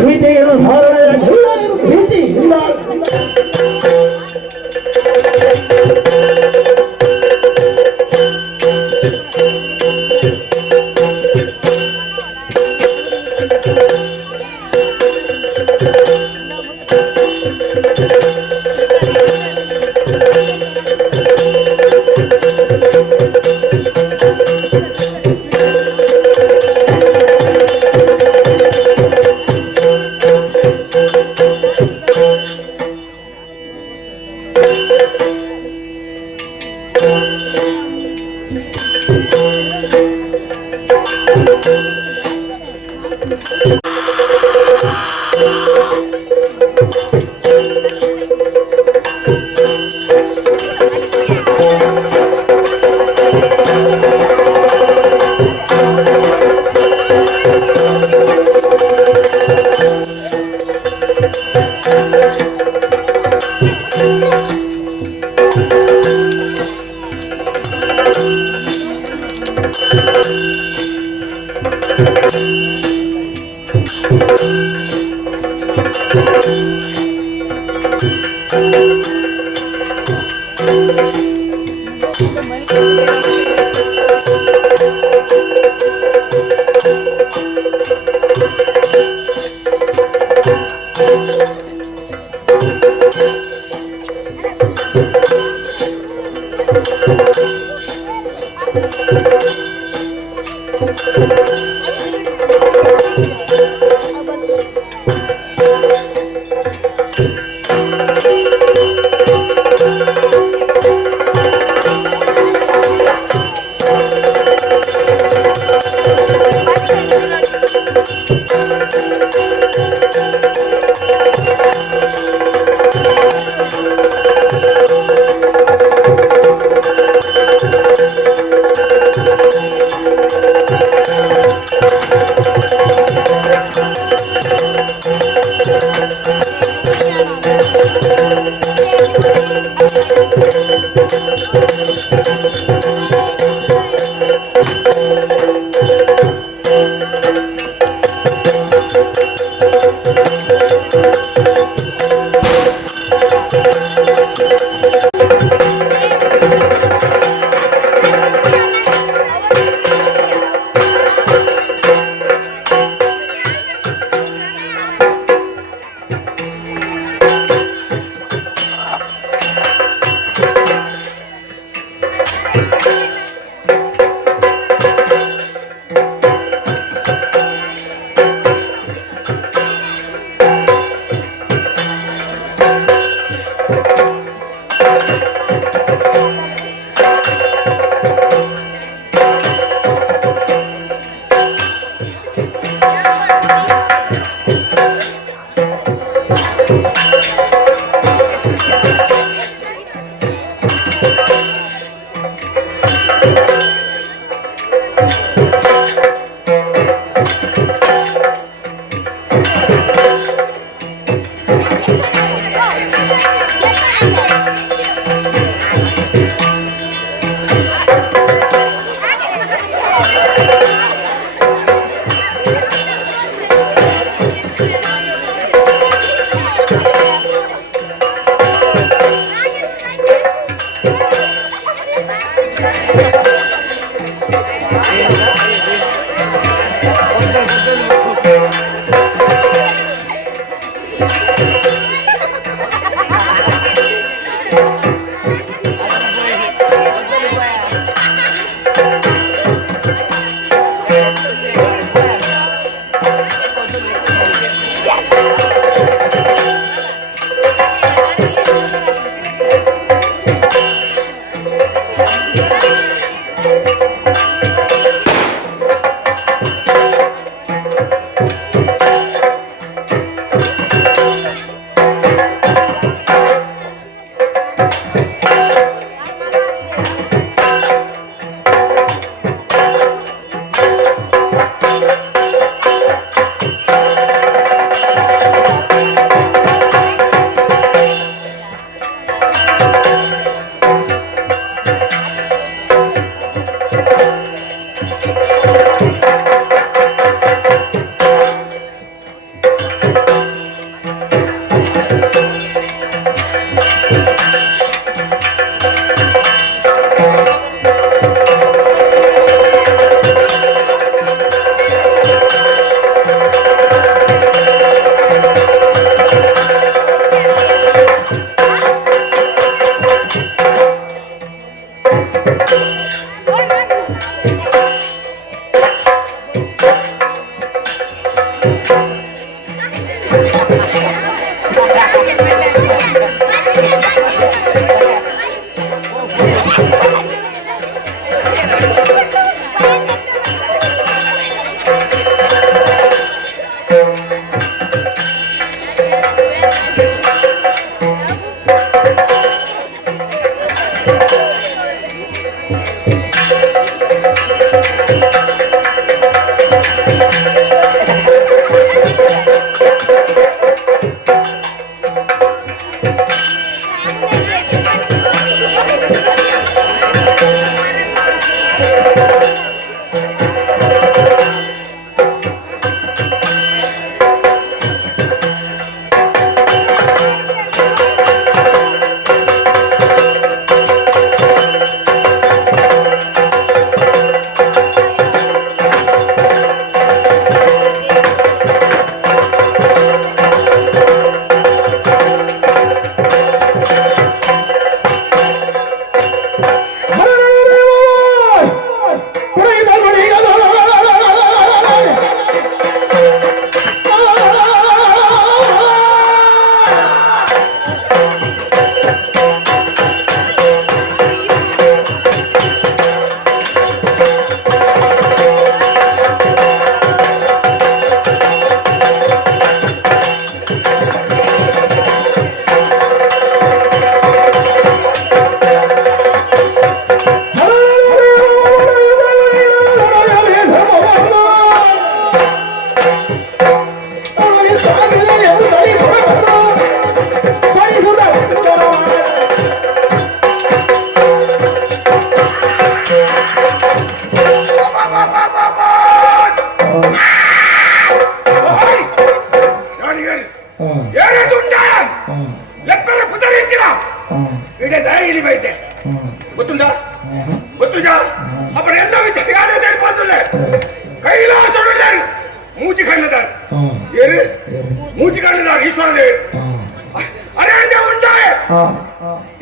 ಭೀತಿಯನ್ನು ಧಾರಣೆಯ ಭೀತಿ ಇಲ್ಲ.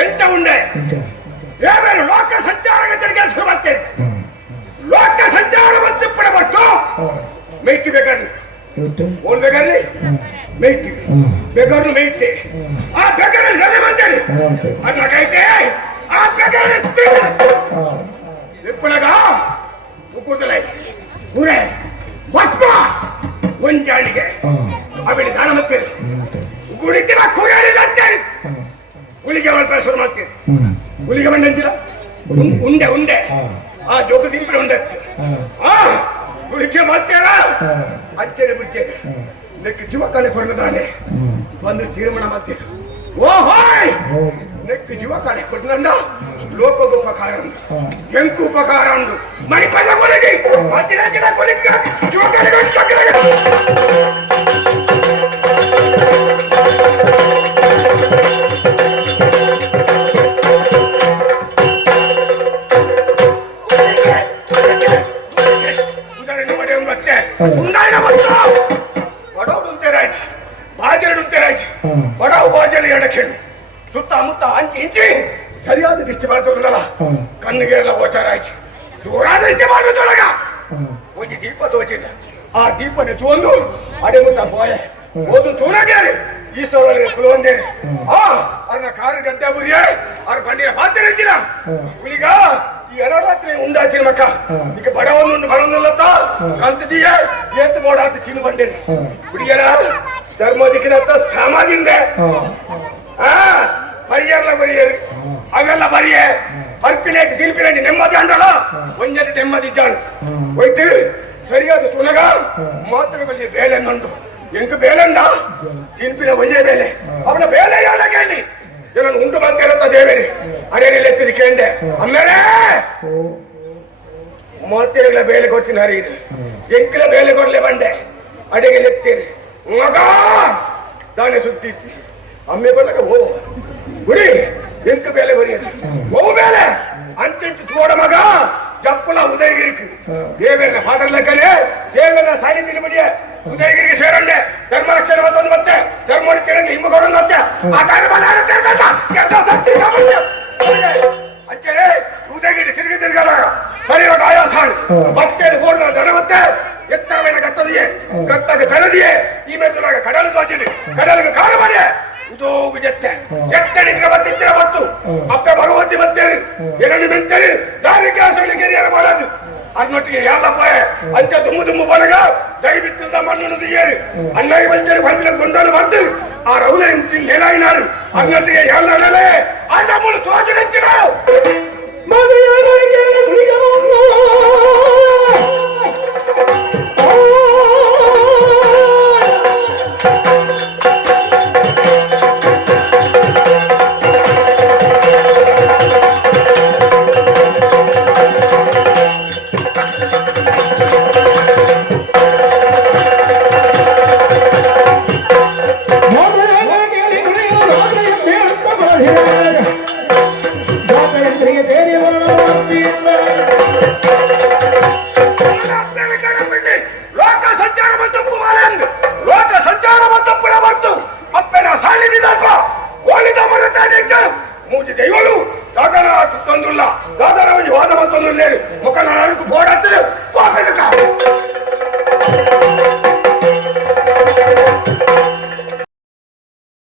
ಎಂತ ಉಂಡೆ ಯಾವ್ಯಾರು ಲೋಕ ಸಂಚಾರ ಶುರು ಮಾಡ್ತೇನೆ ಲೋಕ ಸಂಚಾರ ಬಂದು ಪಡಬಟ್ಟು ಮೇಯ್ತಿ ಬೇಕಾದ್ರೆ ಓನ್ ಬೇಕಾದ್ರೆ ಮೇಯ್ತಿ ಬೇಕಾದ್ರು ಮೇಯ್ತೆ ಆ ಬೇಕಾದ್ರೆ ಸರಿ ಮಾಡ್ತೇನೆ ಅನ್ನ ಕೈತೆ ಆ ಬೇಕಾದ್ರೆ ಎಪ್ಪಳಗ ಕೂದಲ ಊರೇ ಭಸ್ಮ ಒಂಜಾಣಿಗೆ ಆಮೇಲೆ ದಾನ ಮಾಡ್ತೇನೆ ಕುಡಿತೀರ ಕುಡಿಯಾಡಿದಂತೇನೆ ಗುಳಿಗೆ ಮಾಡ್ತಾರೆ ಶುರು ಮಾಡ್ತೇನೆ ಗುಳಿಗೆ ಬಂದಂತಿಲ್ಲ ಉಂಡೆ ಉಂಡೆ ಆ ಜೋಗ ತಿಂಪೆ ಉಂಡೆ ಗುಳಿಗೆ ಮಾಡ್ತೇರ ಅಚ್ಚರಿ ಬಿಡ್ತೇನೆ ನೆಕ್ ಜೀವ ಕಾಲೆ ಕೊಡ್ದಾನೆ ಬಂದು ತೀರ್ಮಾನ ಮಾಡ್ತೇನೆ ಓ ಹಾಯ್ ನೆಕ್ ಜೀವ ಕಾಲೆ ಕೊಡ್ನಂಡ ಲೋಕದ ಉಪಕಾರ ಉಂಟು ಎಂಕು ಉಪಕಾರ ಉಂಟು ಮಣಿಪದ ಗುಳಿಗೆ ಮತ್ತಿನ ಗುಳಿಗೆ ಜೀವ ಕಾಲೆ ಸುತ್ತಮುತ್ತ ಹಂಚಿ ಹಿಂಚಿ ಸರಿಯಾದ ದೃಷ್ಟಿ ಮಾಡ್ತದಲ್ಲ ಕಣ್ಣಿಗೆ ಎಲ್ಲ ಗೋಚಾರ ಆಯ್ತು ದೂರಾದ ದೃಷ್ಟಿ ಮಾಡಿದೊಳಗ ಒಂದು ದೀಪ ತೋಚಿಲ್ಲ ಆ ದೀಪನೆ ತೋಂದು ಅಡೆ ಮುತ್ತ ಹೋಯೆ ಓದು ತೂರಾಗ್ಯಾರಿ ಈ ಸೋಲಲ್ಲಿ ಕುಲೊಂದೇ ಅದನ್ನ ಕಾರು ಗಡ್ಡೆ ಬುರಿಯೇ ಅವ್ರ ಬಂಡಿನ ಪಾತ್ರ ಇದ್ದಿಲ್ಲ ಈಗ ಈ ಎರಡರಾತ್ರಿ ಉಂಡಾಚಿನ ಮಕ್ಕ ಈಗ ಬಡವನು ಬರೋದಿಲ್ಲತ್ತ ಕಂತಿದೀಯ ಏತ್ ಮೋಡಾತ ತಿನ್ನು ಬಂಡೇನೆ ಹುಡುಗಿಯರ ಧರ್ಮದಿಕ್ಕಿನತ್ತ ಸಮಾಧಿಂದೆ ಪರಿಯರ್ಲ ಬರಿಯರು ಅವೆಲ್ಲ ಬರಿಯೇ ಹರ್ಪಿನೇಟ್ ತಿನ್ಪಿನೇಟ್ ನೆಮ್ಮದಿ ಅಂಡಲ್ಲ ಒಂಜಲ್ಲಿ ನೆಮ್ಮದಿ ಜಾಣ ಹೋಯ್ತು ಸರಿಯಾದ ತುನಗ ಮಾತ್ರ ಬಲ್ಲಿ ಬೇಳೆ ನಂಡು ಎಂಕು ಬೇಳೆಂಡ ತಿನ್ಪಿನ ಒಯ್ಯೇ ಬೇಲೆ ಅವನ ಬೇಳೆ ಯಾಡ ಕೇಳಿ ಇವನು ಉಂಟು ಬಂದಿರುತ್ತ ದೇವೇರಿ ಅರೇನೆಲ್ಲ ಎತ್ತಿದ ಕೇಂಡೆ ಅಮ್ಮೇಲೆ ಮಾತೆಗಳ ಬೇಳೆ ಕೊಡ್ತೀನಿ ಹರಿಯಿರಿ ಎಂಕಿಲ ಬೇಳೆ ಕೊಡ್ಲೆ ಬಂಡೆ ಅಡೆಗೆ ಎತ್ತೀರಿ ಮಗ ದಾನೆ ಸುತ್ತಿತ್ತು ಅಮ್ಮೆ ಬಲ್ಲಕ ಹೋ ಗುಡಿ ಎಂಕ ಬೇಲೆ ಬರಿಯದು ಹೋ ಬೇಲೆ ಅಂಚೆಂಟು ತೋಡ ಮಗ ಜಪ್ಪುಲ ಉದಯಗಿರಿக்கு ದೇವೇನ ಫಾದರ್ಲಕಲೆ ದೇವೇನ ಸಾಯಿ ತಿನ್ಬಿಡಿಯ ಉದಯಗಿರಿಗೆ ಸೇರಂಡೆ ಧರ್ಮ ರಕ್ಷಣೆ ಮತ್ತೊಂದು ಮತ್ತೆ ಧರ್ಮ ಹೊಡಿತೇನೆ ಹಿಂಬಗೊಡೋದು ಮತ್ತೆ ಆ ಧರ್ಮ ನಾನು ತೆರೆದಲ್ಲ ಕೆಲಸ ಸತ್ಯ ಅಂಚೆ ಉದಯಗಿರಿ ತಿರುಗಿ ತಿರುಗಲ್ಲ ಸರಿ ಆಯಾಸ ಮತ್ತೆ ಗೋರ್ದ ದಣ ಮತ್ತೆ ಎತ್ತರమైన ಕಟ್ಟದಿಯೇ ಕಟ್ಟಗೆ ತರದಿಯೇ ಈ ಮೆದುಳಾಗ ಕಡಲು ತೋಜಿಡಿ ಕಡಲಿಗೆ ಕಾಲು ಮಾಡಿ ಇದು ಜತ್ತೆ ಎತ್ತಡಿದ್ರೆ ಬತ್ತಿತ್ತಿರ ಬತ್ತು ಅಪ್ಪೆ ಭಗವತಿ ಬತ್ತೇರಿ ಏನನ್ನು ಮೆಂತೇರಿ ದಾರಿ ಕಾಸಲ್ಲಿ ಗೆರಿಯರ ಮಾಡೋದು ಅನ್ನೊಟ್ಟಿಗೆ ಯಾರಪ್ಪ ಅಂಚ ದುಮ್ಮು ಬಣಗ ದೈ ಬಿತ್ತಿಲ್ದ ಮಣ್ಣು ಏರಿ ಅನ್ನಾಗಿ ಬಂಚರಿ ಬಂದಿನ ಕೊಂಡನ್ನು ಬರ್ದು ಆ ರೌಲ ನೆಲಾಯಿನಾರು ಅನ್ನೊಟ್ಟಿಗೆ ಯಾರೇ ಆ ನಮ್ಮನ್ನು ಸೋಜನೆಂಚಿನ ಮುಖ ನಾನು ಬೋರ್ಡ್ ಹತ್ತಿರ